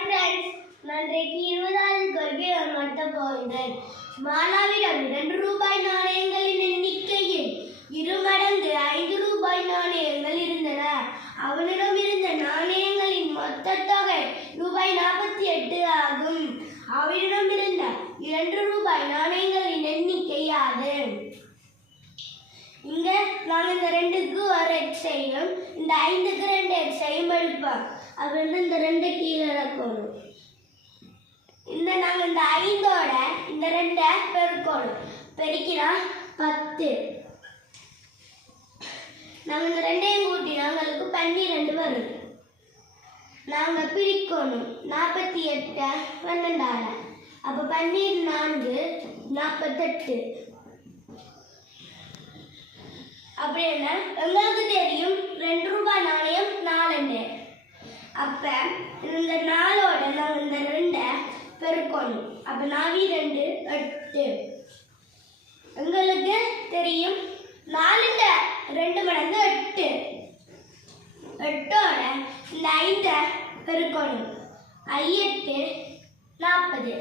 Friends, நான் இன்றைக்கு 20வது கேள்வி நடத்த போகிறேன். மாலாவிடம் 2 ரூபாய் நாணயங்களின் எண்ணிக்கையில் 2 மடங்கு 5 ரூபாய் நாணயங்கள் இருந்தன. அவனிடம் இருந்த நாணயங்களின் மொத்த தொகை ரூபாய் 48 ஆகும். அவனிடம் இருந்த 2 ரூபாய் நாணயங்களின் எண்ணிக்கை யாது? இங்க நாங்கள் இந்த 2க்கு ஒரு எக்ஸையும் இந்த 5க்கு 2 எக்ஸையும் எடுப்போம். அப்புறம் இந்த 2 கீழே இறக்கணும். நாங்கள் இந்த 5ஓட இந்த 2 பெருக்கணும். பெருக்கினா 10. நாங்கள் இந்த 2ஐயும் கூட்டி நாங்களுக்கு 12 வரும். நாங்கள் பிரிக்கணும். 48 12ஆல. அப்போ 12 4 48. அப்படின்னா எங்களுக்கு தெரியும் 2 ரூபாய் நாணயம் 4. அப்ப இந்த 4ஓட நாங்கள் இந்த 2 பெருக்கணும். அப்ப 4 2 8. எங்களுக்கு தெரியும் 4 2 மடங்கு 8. 8ஓட இந்த 5 பெருக்கணும். 8 40.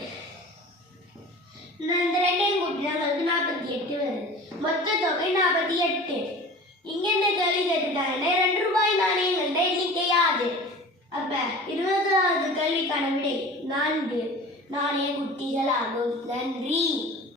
இந்த 2ஐயும் கூட்டி நாங்களுக்கு 48 வருது. மொத்த தொகை 48. இங்க என்ன கேள்வி கேட்டுட்டாங்க, 2 ரூபாய் நாணயங்களோட எண்ணிக்கை யாது? அப்ப 20வது கேள்விக்கான விடை 4 நாணய குட்டிகள் ஆகும். நன்றி.